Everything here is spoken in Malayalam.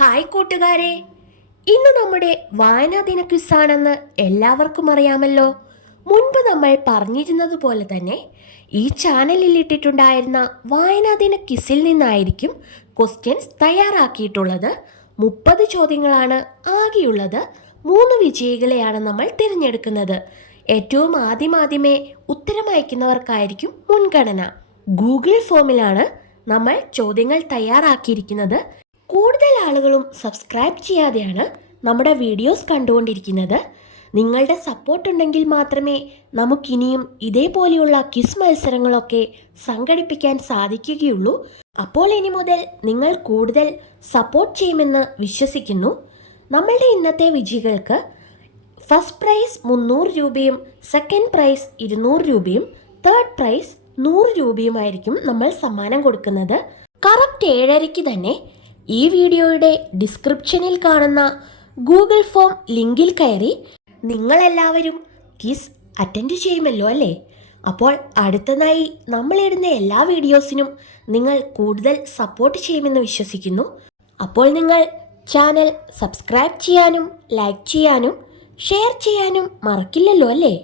ഹായ് കൂട്ടുകാരെ. ഇന്ന് നമ്മുടെ വായനാ ദിന ക്വിസാണെന്ന് എല്ലാവർക്കും അറിയാമല്ലോ. മുൻപ് നമ്മൾ പറഞ്ഞിരുന്നത് പോലെ തന്നെ ഈ ചാനലിൽ ഇട്ടിട്ടുണ്ടായിരുന്ന വായനാ ദിന ക്വിസിൽ നിന്നായിരിക്കും ക്വസ്റ്റ്യൻസ് തയ്യാറാക്കിയിട്ടുള്ളത്. മുപ്പത് ചോദ്യങ്ങളാണ് ആകെയുള്ളത്. മൂന്ന് വിജയികളെയാണ് നമ്മൾ തിരഞ്ഞെടുക്കുന്നത്. ഏറ്റവും ആദ്യം ആദ്യമേ ഉത്തരം അയക്കുന്നവർക്കായിരിക്കും മുൻഗണന. ഗൂഗിൾ ഫോമിലാണ് നമ്മൾ ചോദ്യങ്ങൾ തയ്യാറാക്കിയിരിക്കുന്നത്. കൂടുതൽ ആളുകളും സബ്സ്ക്രൈബ് ചെയ്യാതെയാണ് നമ്മുടെ വീഡിയോസ് കണ്ടുകൊണ്ടിരിക്കുന്നത്. നിങ്ങളുടെ സപ്പോർട്ട് ഉണ്ടെങ്കിൽ മാത്രമേ നമുക്കിനിയും ഇതേപോലെയുള്ള കിസ് മത്സരങ്ങളൊക്കെ സംഘടിപ്പിക്കാൻ സാധിക്കുകയുള്ളൂ. അപ്പോൾ ഇനി മുതൽ നിങ്ങൾ കൂടുതൽ സപ്പോർട്ട് ചെയ്യുമെന്ന് വിശ്വസിക്കുന്നു. നമ്മളുടെ ഇന്നത്തെ വിജയികൾക്ക് ഫസ്റ്റ് പ്രൈസ് മുന്നൂറ് രൂപയും സെക്കൻഡ് പ്രൈസ് ഇരുന്നൂറ് രൂപയും തേർഡ് പ്രൈസ് നൂറ് രൂപയുമായിരിക്കും നമ്മൾ സമ്മാനം കൊടുക്കുന്നത്. കറക്റ്റ് ഏഴരയ്ക്ക് തന്നെ ഈ വീഡിയോയുടെ ഡിസ്ക്രിപ്ഷനിൽ കാണുന്ന ഗൂഗിൾ ഫോം ലിങ്കിൽ കയറി നിങ്ങളെല്ലാവരും കിസ് അറ്റൻഡ് ചെയ്യുമല്ലോ അല്ലേ? അപ്പോൾ അടുത്തതായി നമ്മളിടുന്ന എല്ലാ വീഡിയോസിനും നിങ്ങൾ കൂടുതൽ സപ്പോർട്ട് ചെയ്യുമെന്ന് വിശ്വസിക്കുന്നു. അപ്പോൾ നിങ്ങൾ ചാനൽ സബ്സ്ക്രൈബ് ചെയ്യാനും ലൈക്ക് ചെയ്യാനും ഷെയർ ചെയ്യാനും മറക്കില്ലല്ലോ അല്ലേ?